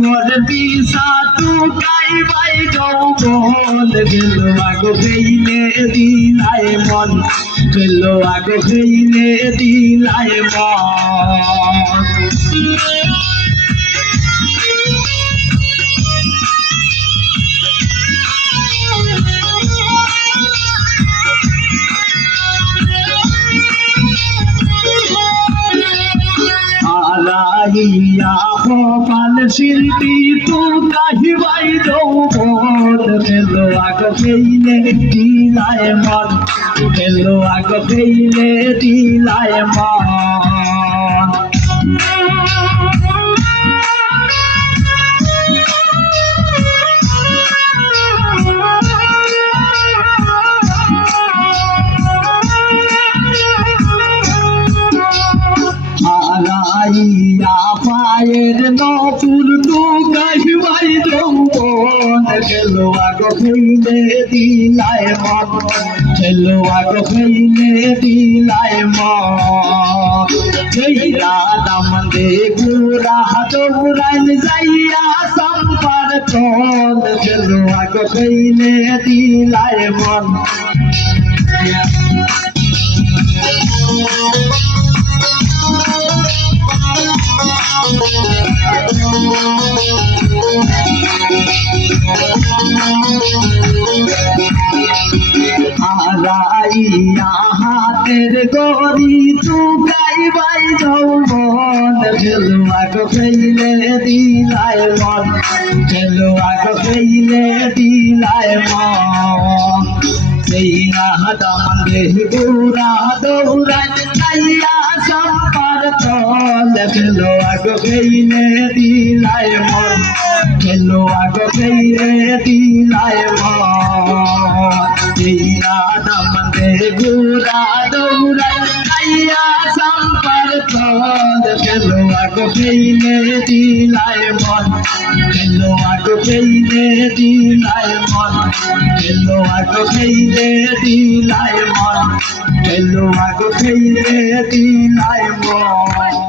মোর পিসা টুকাই বাই যৌবন গেল আগো ফেইলে দিলায় মন গেল আগো ফেইলে দিলায় মন আলাইয়া কপাল শিল্পী তু কাহিবাই যৌবন গেল আগো ফেইলে দিলায় মন গেল আগো ফেইলে দিলায় মন আলাইয়া পায়ের নপুর তু কাহিবাই যৌবন গেল আগো ফেইলে দিলায় মন গেল আগো ফেইলে দিলায় মন জয়রা দাম দে গুরা দৌড়াইল যাইয়া সম্পার চল গেল আগো ফেইলে দিলায় মন আলাইয়া হাতের গড়ি তু গাইবাই যৌবন গেল আগো ফেইলে দিলায় মন গেল আগো ফেইলে দিলায় মন সেই দামান দেহ গুড়া দৌড়াই যাইয়া সম্পার চল গেল আগো ফেইলে দিলায় মন গেল আগো ফেইলে দিলায় মন সেই দামান দেহ গুড়া দৌড়াই যাইয়া সম্পার চল গেল আগো ফেইলে দিলায় মন গেল আগো ফেইলে দিলায় মন গেল আগো ফেইলে দিলায় মন গেল আগো ফেইলে দিলায় মন